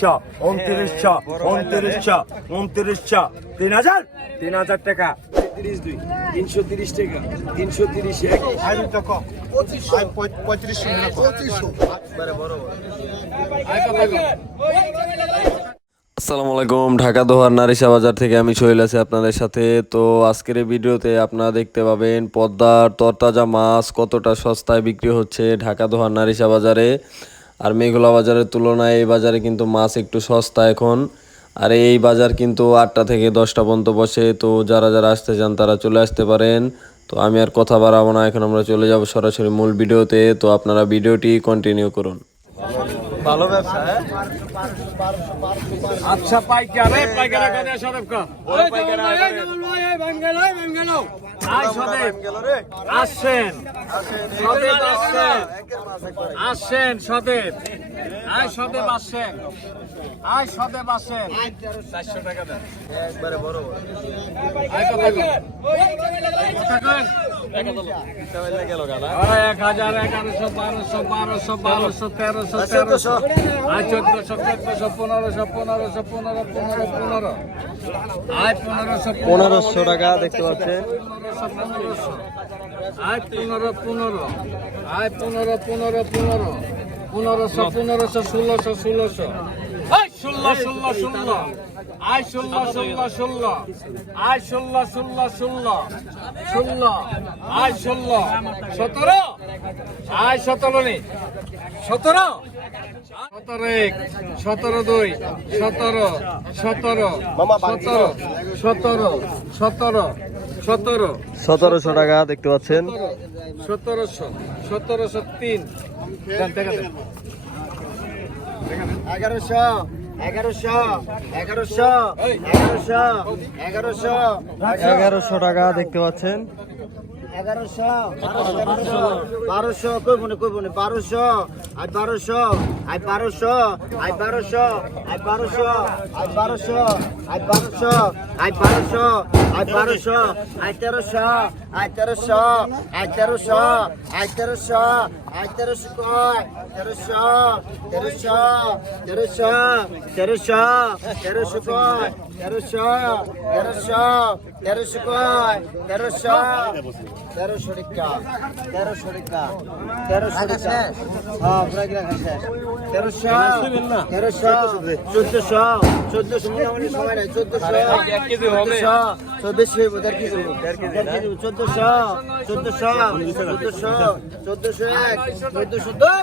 চা উনত্রিশ চা উনত্রিশ চা উনত্রিশ চা। তিন হাজার? তিন হাজার টাকা। তিরিশ দুই। তিনশো তিরিশ টাকা। তিনশো তিরিশ এক। আইন পঁয়ত্রিশশো আসসালামু আলাইকুম ঢাকা দোহার নারিশা বাজার থেকে আমি সোহেল আছি আপনাদের সাথে। তো আজকের এই ভিডিওতে আপনারা দেখতে পাবেন পদ্মার তরতাজা মাছ কতটা সস্তায় বিক্রি হচ্ছে ঢাকা দোহার নারিশা বাজারে। আর মেঘলা বাজারের তুলনায় এই বাজারে কিন্তু মাছ একটু সস্তা এখন। আর এই বাজার কিন্তু আটটা থেকে দশটা পর্যন্ত বসে। তো যারা যারা আসতে চান, তারা চলে আসতে পারেন। তো আমি আর কথা বাড়াবো না। এখন আমরা চলে যাব সরাসরি মূল ভিডিওতে। তো আপনারা ভিডিওটি কন্টিনিউ করুন। ভালো ব্যবসা আচ্ছা পাইকারে পাইকারে কাজে সরেব কা ওই পাইকারে এই যেমন ভাই এই ভাঙ গেল এই ভাঙ গেল আই আসেন। আসেন সদেব আসেন। আসেন সদেব আই সদব আসেন আই সদব আসেন 400 টাকা দেন। একবারে বড় আই কত কত কত এক হাজার এগারোশো বারোশো বারোশো বারোশো তেরোশো তেরোশো। আয় চোদ্দশো চোদ্দশো পনেরোশো পনেরোশো পনেরো পনেরো পনেরো। আয় পনেরোশো পনেরোশো টাকা দেখতে পাচ্ছেন। আয় পনেরো পনেরো। আয় পনেরো পনেরো পনেরো। পনেরোশো পনেরোশো ষোলোশো ষোলোশো। আয় ষোলো ষোলো ষোলো। আয় ষোলো ষোলো ষোলো। আয় ষোলো ষোলো ষোলো। ষোলো। আয় ষোলো। সতেরো? আয় সতেরো নি। সতেরো? সতেরো এক সতেরো দুই সতেরো সতেরো সতেরো সতেরো সতেরো সতেরো। সতেরোশো টাকা দেখতে পাচ্ছেন। সতেরোশো সতেরোশো তিন। এগারোশো এগারোশো এগারোশো এগারোশো এগারোশো। এগারোশো টাকা দেখতে পাচ্ছেন। এগারোশো, বারোশো কই বনে কই বনে? বারোশো আর বারোশো আর বারোশো আর বারোশো আর বারোশো আর বারোশো আর বারোশো আর বারোশো আর বারোশো আর তেরোশো আর তেরোশো আর তেরোশো আর তেরোশো আর তেরোশো, কয়? তেরোশো তেরোশো তেরোশো তেরোশো তেরোশো কয় তেরোশো তেরোশো তেরোশো কয় তেরোশো তেরোশো টাকা তেরোশো টাকা তেরোশো টাকা হ্যাঁ প্রায় রাখা শেষ তেরোশো তেরোশো চোদ্দশো চোদ্দশো মোটামুটি সময় চোদ্দশো চোদ্দশো এক চোদ্দশো দুই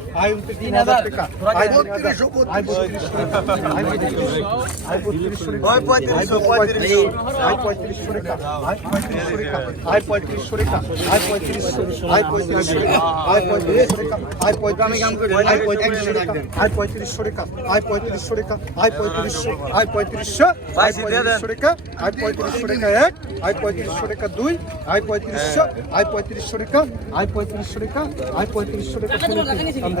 আয় তিন আয় বত্রিশশো বত্রিশশো আয় বত্রিশশো আয় পঁয়ত্রিশশো পঁয়ত্রিশশো টাকা আয় পঁয়ত্রিশশো টাকা আয় পঁয়ত্রিশশো টাকা আয় পঁয়ত্রিশশো আয় পঁয়ত্রিশশো টাকা আয় টাকা আয় পঁয়ত্রিশশো টাকা আয় পঁয়ত্রিশশো টাকা আয় পঁয়ত্রিশশো টাকা পঁয়ত্রিশশো আয় পঁয়ত্রিশশো আয় আয় পঁয়ত্রিশশো টাকা এক আয় পঁয়ত্রিশশো টাকা দুই আয় পঁয়ত্রিশশো আয় পঁয়ত্রিশশো টাকা আয় পঁয়ত্রিশশো টাকা আয় পঁয়ত্রিশশো টাকা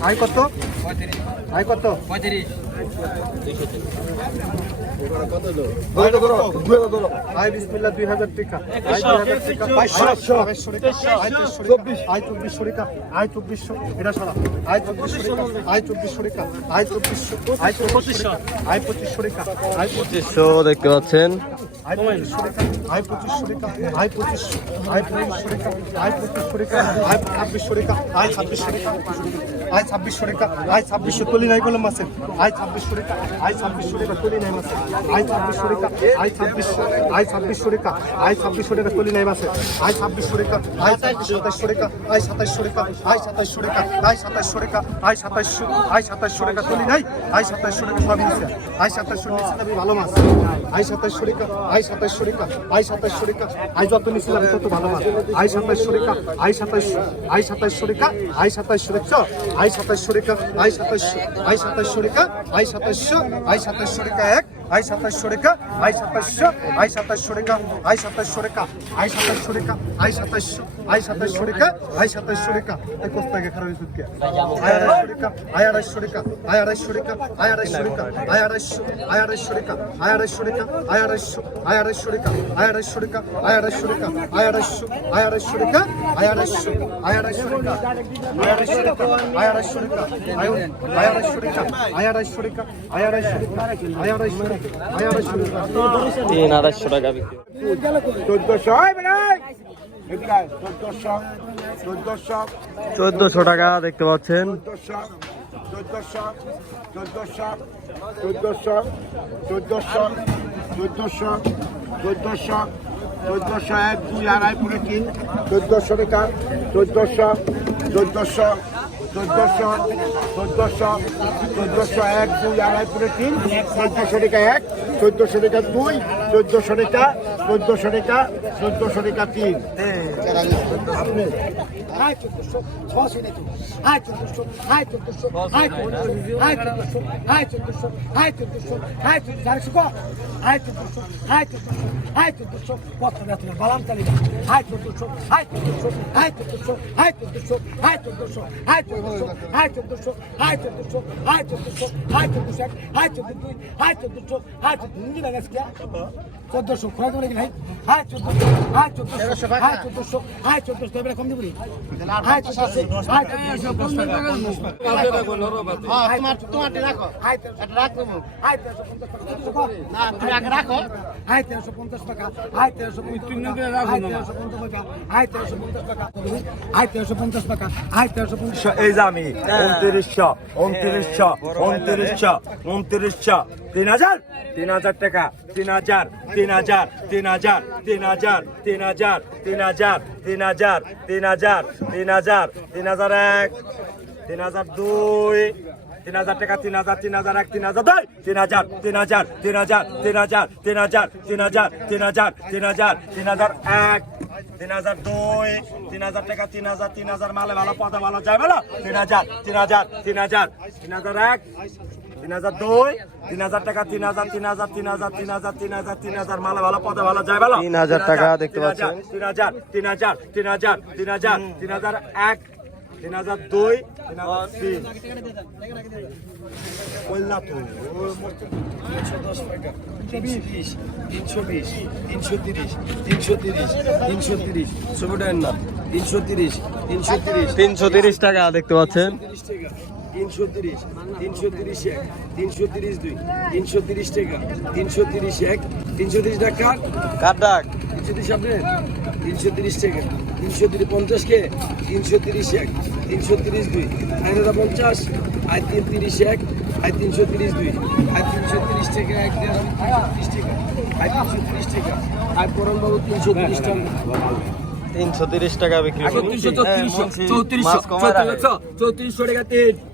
আই কত আই কত আই বিসমিল্লাহ দুই হাজার টাকা আই দুই হাজার টাকা বাইশশো চব্বিশ আই চব্বিশশো টাকা আই চব্বিশশো এটা সরা আই চব্বিশশো টাকা আই চব্বিশশো টাকা আই চব্বিশশো আই চব্বিশশো আই পঁচিশশো টাকা আই পঁচিশ শো দেখতে পাচ্ছেন আই পঁচিশশো টাকা আই পঁচিশশো টাকা আই পঁচিশশো আই পঁচিশশো টাকা আই পঁচিশশো টাকা আই ছাব্বিশশো টাকা আই ছাব্বিশশো টাকা আই ছাব্বিশশো টাকা আই ছাব্বিশশো তলি নাই করলাম মাসে আই ছাব্বিশশো টাকা আই ছাব্বিশশো টাকা তলি নাই মাসে আই ছাব্বিশশো টাকা আই ছাব্বিশশো আই ছাব্বিশশো টাকা আই ছাব্বিশশো টাকা তলি নাই মাসে আই ছাব্বিশশো টাকা আই সাতাইশশো টাকা আই সাতাইশশো টাকা আই সাতাইশশো টাকা আই সাতাইশশো টাকা আই সাতাইশশো আই সাতাইশশো টাকা তলি নাই আই সাতাইশশো টাকা সবই নিছে আই সাতাইশশো নিচে ভালো মাছ আই সাতাইশশো টাকা আই সাতাইশশো টাকা আই সাতাইশশো টাকা আই যত নিছিলাম তত ভালো মাছ আই সাতাইশশো টাকা আই সাতাইশশো আই সাতাইশশো টাকা আই সাতাইশশো দেখছ আই সাতাইশো রেখা আই সাতাশশো আই সাতাশশো রেখা আই সাতাশশো আই সাতাশশো রেখা এক, আই সাতাশশো রেখা আই সাতাশশো আই সাতাশশো রেখা আই সাতাশশো রেখা আই সাতাশশো রেখা আই সাতাশশো। আই সাতাইশশো টাকা আই সাতাইশশো টাকা এই কোস্তাকে খারাপ সুটকে আই আড়াইশো টাকা আই আড়াইশো টাকা আই আড়াইশো টাকা আই আড়াইশো টাকা আই আড়াইশো আই টাকা আই আড়াইশো টাকা আই আড়াইশো আই আড়াইশো টাকা আই আড়াইশো টাকা আই আড়াইশো টাকা আই আড়াইশো আই আড়াইশো টাকা আই আড়াইশো আই আড়াইশো টাকা আই আড়াইশো টাকা আই আড়াইশো টাকা আই আই আড়াইশো টাকা আই আড়াইশো টাকা আই আড়াইশো টাকা আই আড়াইশো টাকা আই আড়াইশো টাকা তিন আড়াইশো টাকা চোদ্দশো চোদ্দশো টাকা দেখতে পাচ্ছেন চোদ্দশো চোদ্দশো চোদ্দশো চোদ্দশো চোদ্দশো চোদ্দশো চোদ্দশো এক দুই আড়াই পুরে তিন চোদ্দশো টাকা চোদ্দশো চোদ্দশো চোদ্দশো চোদ্দশো চোদ্দশো এক দুই আড়াই পুরে তিন চোদ্দশো টাকা এক চোদ্দশো টাকা দুই চোদ্দশো টাকা চোদ্দশো টাকা চোদ্দশো টাকা তিন চোদ্দশো খোলা দেবো নাকি ভাই হ্যাঁ চোদ্দশো আই চোদ্দশো আই চোদ্দশো আই চোদ্দশো এবারে কম দেবো? আই চোদ্দশো আই তোমার তোমার রাখো। আই তেরোশো রাখো আই তেরোশো পঞ্চাশ টাকা। রাখো। আই তেরোশো পঞ্চাশ টাকা। আই তেরোশো পঞ্চাশ টাকা। তেরোশো পঞ্চাশ টাকা। আই তেরোশো পঞ্চাশ টাকা। আই তেরোশো পঞ্চাশ টাকা। এই যে আমি। উনত্রিশশো উনত্রিশশো উনত্রিশশো উনত্রিশশো। তিন হাজার? তিন হাজার টাকা। তিন হাজার তিন হাজার তিন হাজার তিন হাজার। তিন হাজার তিন হাজার তিন হাজার তিন হাজার তিন হাজার তিন হাজার এক তিন হাজার দুই তিন হাজার টাকা তিন হাজার তিন হাজার এক তিন হাজার দুই তিন হাজার তিন হাজার তিন হাজার তিন হাজার তিন হাজার তিন হাজার তিন হাজার তিন হাজার তিন হাজার এক তিন হাজার দুই তিন হাজার টাকা তিন হাজার তিন হাজার মালে ভালো পদে ভালো যায় ভালো তিন হাজার তিন হাজার তিন হাজার তিন হাজার এক তিন হাজার দুই তিন হাজার টাকা তিন হাজার তিন হাজার তিন হাজার তিন হাজার তিন হাজার তিন হাজার মালে ভালো পদে ভালো যায় ভালো 3000 টাকা দেখতে পাচ্ছেন। তিন হাজার তিন হাজার তিন হাজার তিন হাজার তিন হাজার এক তিন হাজার দুই তিন হাজার তিন তিনশো বিশ তিনশো তিরিশ তিনশো তিরিশ তিনশো তিরিশ ছবিটার তিনশো তিরিশ তিনশো তিরিশ তিনশো তিরিশ টাকা দেখতে পাচ্ছেন তিনশো তিরিশ তিনশো তিরিশ এক তিনশো তিরিশ দুই তিনশো তিরিশ টাকা তিনশো তিরিশ এক তিনশো তিরিশ টাকা কার ডাক তিনশো তিরিশ আপনি তিনশো তিরিশ টাকা তিনশো তিরিশ পঞ্চাশ কে তিনশো তিরিশ এক তিনশো তিরিশ দুই আই দাদা পঞ্চাশ আই তিন তিরিশ এক আই তিনশো তিরিশ দুই আই তিনশো তিরিশ টাকা এক তিরিশ টাকা আই তিনশো তিরিশ টাকা আই পরম বাবু তিনশো তিরিশ টাকা তিনশো তিরিশ টাকা বিক্রি চৌত্রিশশো চৌত্রিশশো চৌত্রিশশো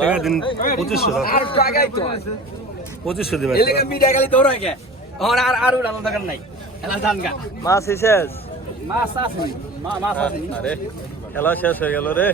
টাকা দিন পঁচিশশো পঁচিশশো দিবেন। আর আর আলাদা কারণ নাই। মাছ শেষ? মাছ শেষ হয়ে গেল রে।